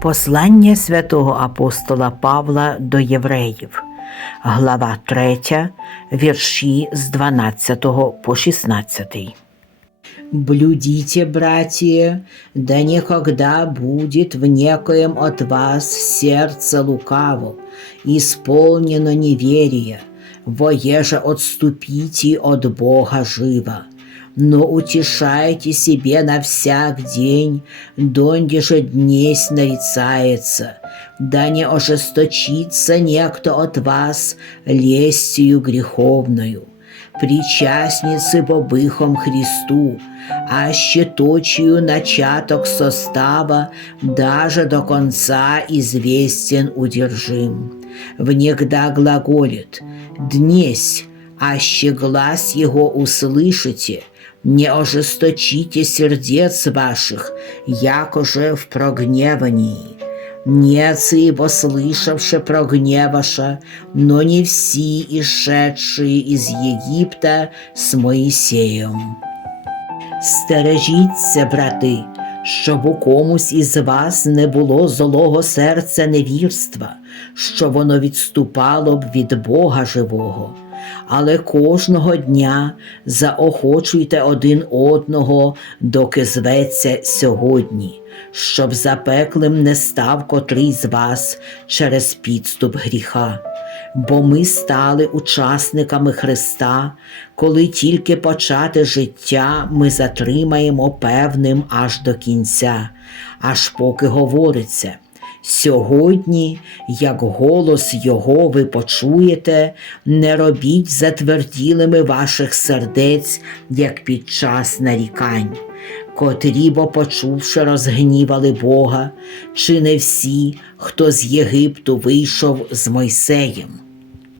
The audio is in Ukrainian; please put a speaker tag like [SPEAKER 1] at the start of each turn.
[SPEAKER 1] Послання святого апостола Павла до євреїв, глава 3, вірші з 12 по 16. Блюдите, братья, да никогда будет в некоем от вас сердце лукаво, исполнено неверия, воеже отступите от Бога живо. Но утешайте себе на всяк день, донде же днесь нарицается, да не ожесточится некто от вас лестью греховною причастницы бобыхом Христу, а щиточию начаток состава даже до конца известен удержим. Внегда глаголит «Днесь, аще глаз его услышите, не ожесточите сердец ваших, якоже в прогневании». Нет, ибо слышавши прогневаша, но не всі ішедшие із Єгипта з Моїсеєм. Стережіться, брати, щоб у комусь із вас не було злого серця невірства, що воно відступало б від Бога живого. Але кожного дня заохочуйте один одного, доки зветься сьогодні, щоб запеклим не став котрий з вас через підступ гріха. Бо ми стали учасниками Христа, коли тільки почати життя ми затримаємо певним аж до кінця, аж поки говориться. Сьогодні, як голос Його ви почуєте, не робіть затверділими ваших сердець, як під час нарікань, котрі, бо почувши, розгнівали Бога, чи не всі, хто з Єгипту вийшов з Мойсеєм.